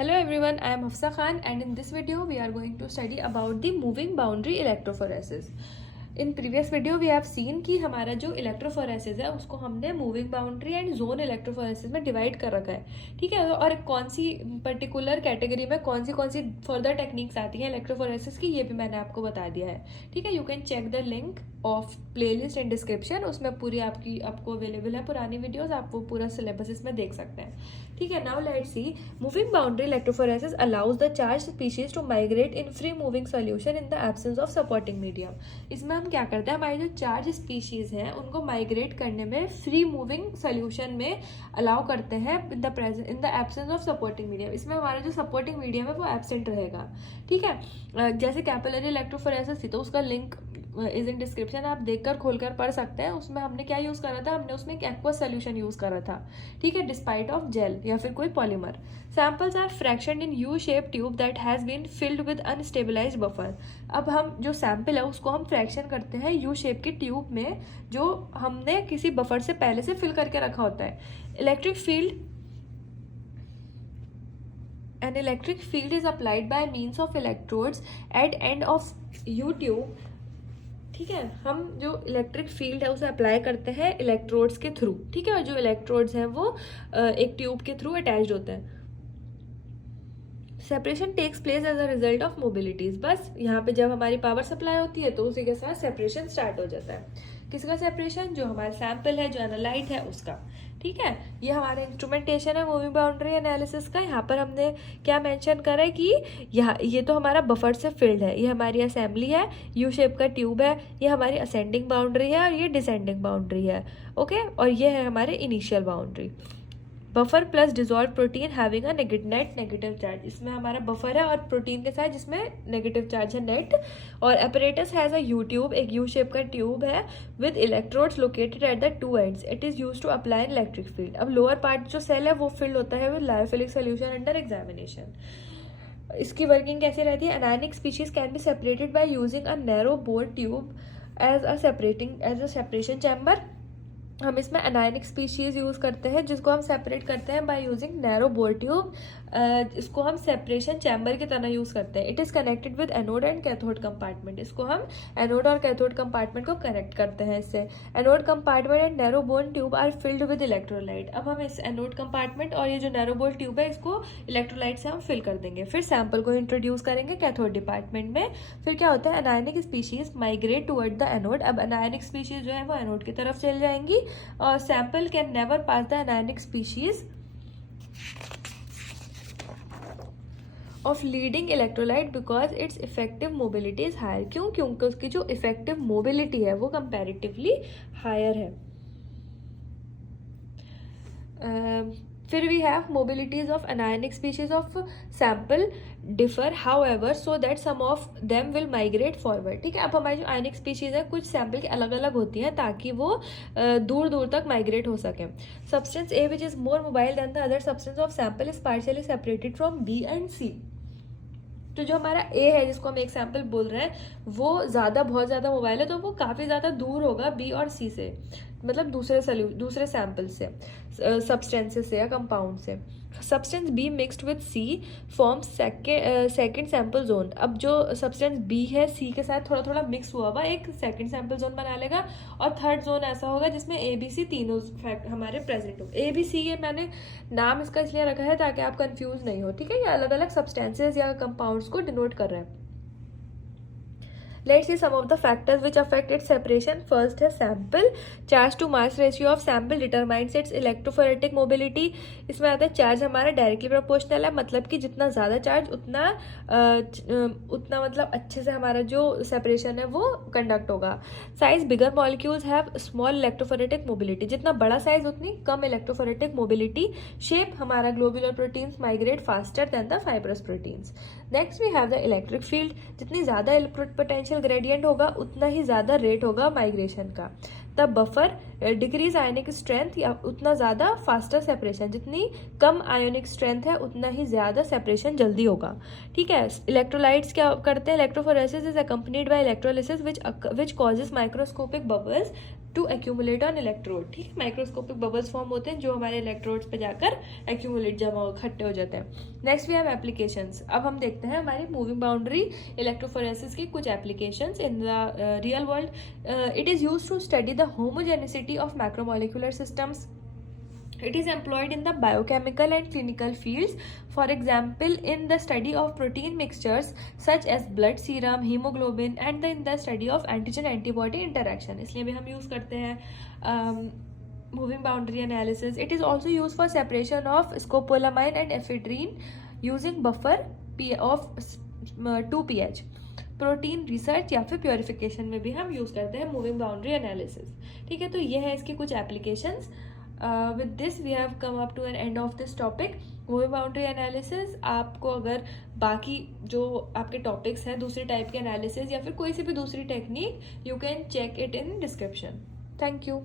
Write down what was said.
Hello everyone, I am Hafsa Khan and in this video we are going to study about the moving boundary electrophoresis. In previous video we have seen कि हमारा जो electrophoresis है उसको हमने moving boundary and zone electrophoresis में divide कर रखा है, ठीक है। और कौन सी पर्टिकुलर कैटेगरी में कौन सी फर्दर टेक्निक्स आती हैं इलेक्ट्रोफोरेसिस की, ये भी मैंने आपको बता दिया है, ठीक है। You can check the link of playlist in description, उसमें पूरी आपको अवेलेबल है पुरानी वीडियोस, आप वो पूरा सिलेबस इसमें देख सकते हैं, ठीक है। Now let's see moving boundary electrophoresis allows the charge species to migrate in free moving solution in the absence of supporting medium. इसमें हम क्या करते हैं, हमारी जो चार्ज स्पीशीज हैं उनको माइग्रेट करने में फ्री मूविंग सोल्यूशन में अलाउ करते हैं इन the absence of supporting medium. इसमें हमारा जो सपोर्टिंग मीडियम है वो एब्सेंट रहेगा, ठीक है। जैसे कैपिलरी इलेक्ट्रोफोरेसिस थी तो उसका लिंक इज इन डिस्क्रिप्शन, आप देखकर खोलकर पढ़ सकते हैं। उसमें हमने क्या यूज करा था, हमने उसमें एक एक्वा सोल्यूशन यूज करा था, ठीक है, डिस्पाइट ऑफ जेल या फिर कोई polymer. Samples are fractionated in U shape tube that has been filled with unstabilized buffer. अब हम जो सैंपल है उसको हम फ्रैक्शन करते हैं यू शेप की ट्यूब में, जो हमने किसी बफर से पहले से फिल करके रखा होता है। Electric field An electric field is applied by means of electrodes at end of U tube, ठीक है। हम जो इलेक्ट्रिक फील्ड है उसे अप्लाई करते हैं इलेक्ट्रोड्स के थ्रू, ठीक है। और जो इलेक्ट्रोड्स हैं वो एक ट्यूब के थ्रू अटैच्ड होते हैं। Separation takes place as a result of mobilities. बस यहाँ पे जब हमारी पावर सप्लाई होती है तो उसी के साथ सेपरेशन स्टार्ट हो जाता है। किसका सेपरेशन, जो हमारा सैंपल है, जो एनालाइट है उसका, ठीक है। ये हमारा इंस्ट्रूमेंटेशन है मूविंग बाउंड्री एनालिसिस का। यहाँ पर हमने क्या मेंशन करा है कि ये तो हमारा बफर से फिल्ड है, ये हमारी असेंबली है, यू शेप का ट्यूब है, ये हमारी असेंडिंग बाउंड्री है और ये डिसेंडिंग बाउंड्री है, ओके। और ये है हमारे initial boundary. Buffer plus dissolve protein having a net negative charge. इसमें हमारा बफर है और प्रोटीन के साथ जिसमें नेगेटिव चार्ज है नेट। और apparatus has a U tube, एक यू शेप का ट्यूब है with electrodes located at the two ends. It is use to apply an electric field. अब लोअर पार्ट जो सेल है वो फिल्ड होता है with lyophilic solution under examination. इसकी वर्किंग कैसी रहती है, anionic species can be separated by using a narrow bore tube as a separation chamber. हम इसमें एनायनिक स्पीशीज यूज करते हैं जिसको हम सेपरेट करते हैं by using narrow bore tube. इसको हम सेपरेशन चैम्बर की तरह यूज करते हैं। It is connected with anode and cathode compartment. इसको हम एनोड और कैथोड कंपार्टमेंट को कनेक्ट करते हैं इससे। Anode compartment and narrow bore tube are filled with electrolyte. अब हम इस एनोड कंपार्टमेंट और ये जो नैरो बोर ट्यूब है इसको इलेक्ट्रोलाइट से हम फिल कर देंगे। फिर सैंपल को इंट्रोड्यूस करेंगे कैथोड डिपार्टमेंट में। फिर क्या होता है, anionic species migrate toward the anode. अब एनायनिक स्पीशीज जो है वो एनोड की तरफ चल जाएंगी और sample can never pass the anionic species of leading electrolyte because its effective mobility is higher. क्यों, क्योंकि उसकी जो इफेक्टिव मोबिलिटी है वो कंपैरेटिवली हायर है। फिर we have mobilities of anionic species of sample differ however so that some of them will migrate forward, ठीक है। अब हमारी जो आयनिक स्पीशीज है कुछ सैंपल की अलग अलग होती हैं ताकि वो दूर दूर तक माइग्रेट हो सके। Substance A which is more mobile than the other substance of sample is partially separated from B and C. तो जो हमारा ए है जिसको हम एक सैंपल बोल रहे हैं वो बहुत ज़्यादा मोबाइल है तो वो काफ़ी ज़्यादा दूर होगा बी और सी से, मतलब दूसरे सैंपल से, सब्सटेंसेस से या कंपाउंड से। Substance B mixed with C form second sample zone. अब जो सब्सटेंस बी है सी के साथ थोड़ा थोड़ा मिक्स हुआ हुआ एक सेकेंड सैंपल जोन बना लेगा और थर्ड जोन ऐसा होगा जिसमें ए बी सी तीनों फैक्ट हमारे प्रेजेंट हो। ए बी सी ये मैंने नाम इसका इसलिए रखा है ताकि आप कंफ्यूज नहीं हो, ठीक है। ये अलग अलग सब्सटेंसेज या कंपाउंड्स को डिनोट कर रहे हैं। Let's see some of the factors which affect its separation. First है sample. Charge to mass ratio of sample determines its electrophoretic mobility. इसमें आता है चार्ज हमारा डायरेक्टली प्रोपोर्शनल है, मतलब कि जितना ज़्यादा चार्ज उतना मतलब अच्छे से हमारा जो सेपरेशन है वो कंडक्ट होगा। Size bigger molecules have small electrophoretic mobility. जितना बड़ा साइज उतनी कम इलेक्ट्रोफोरेटिक मोबिलिटी। शेप हमारा globular proteins migrate faster than the fibrous proteins. Next we have the electric field. जितनी ज़्यादा इलेक्ट्रिक पोटेंशियल ग्रेडियंट होगा उतना ही ज़्यादा रेट होगा माइग्रेशन का। The buffer decrease ionic strength, या उतना ज़्यादा फास्टर सेपरेशन। जितनी कम आयोनिक स्ट्रेंथ है उतना ही ज़्यादा सेपरेशन जल्दी होगा, ठीक है। इलेक्ट्रोलाइट्स क्या करते हैं, electrophoresis is accompanied by electrolysis which causes microscopic bubbles to accumulate on electrode, ठीक है। माइक्रोस्कोपिक बबल्स फॉर्म होते हैं जो हमारे इलेक्ट्रोड्स पे जाकर एक्यूमुलेट जमा इकट्ठे हो जाते हैं। Next we have applications. अब हम देखते हैं हमारी मूविंग बाउंड्री इलेक्ट्रोफोरेसिस की कुछ applications in the real world. It is used to study the homogeneity of macromolecular systems. It is employed in the biochemical and clinical fields, for example in the study of protein mixtures such as blood serum, hemoglobin and in the study of antigen antibody interaction. इसलिए भी हम use करते हैं moving boundary analysis. It is also used for separation of scopolamine and ephedrine using buffer of 2 pH. Protein research या फिर purification में भी हम यूज़ करते हैं मूविंग बाउंड्री एनालिसिस, ठीक है। तो ये है इसकी कुछ applications. With this we have come up to an end of this topic, moving boundary analysis. आपको अगर बाकी जो आपके टॉपिक्स हैं दूसरी टाइप के एनालिसिस या फिर कोई सी भी दूसरी technique, you can check it in description. Thank you.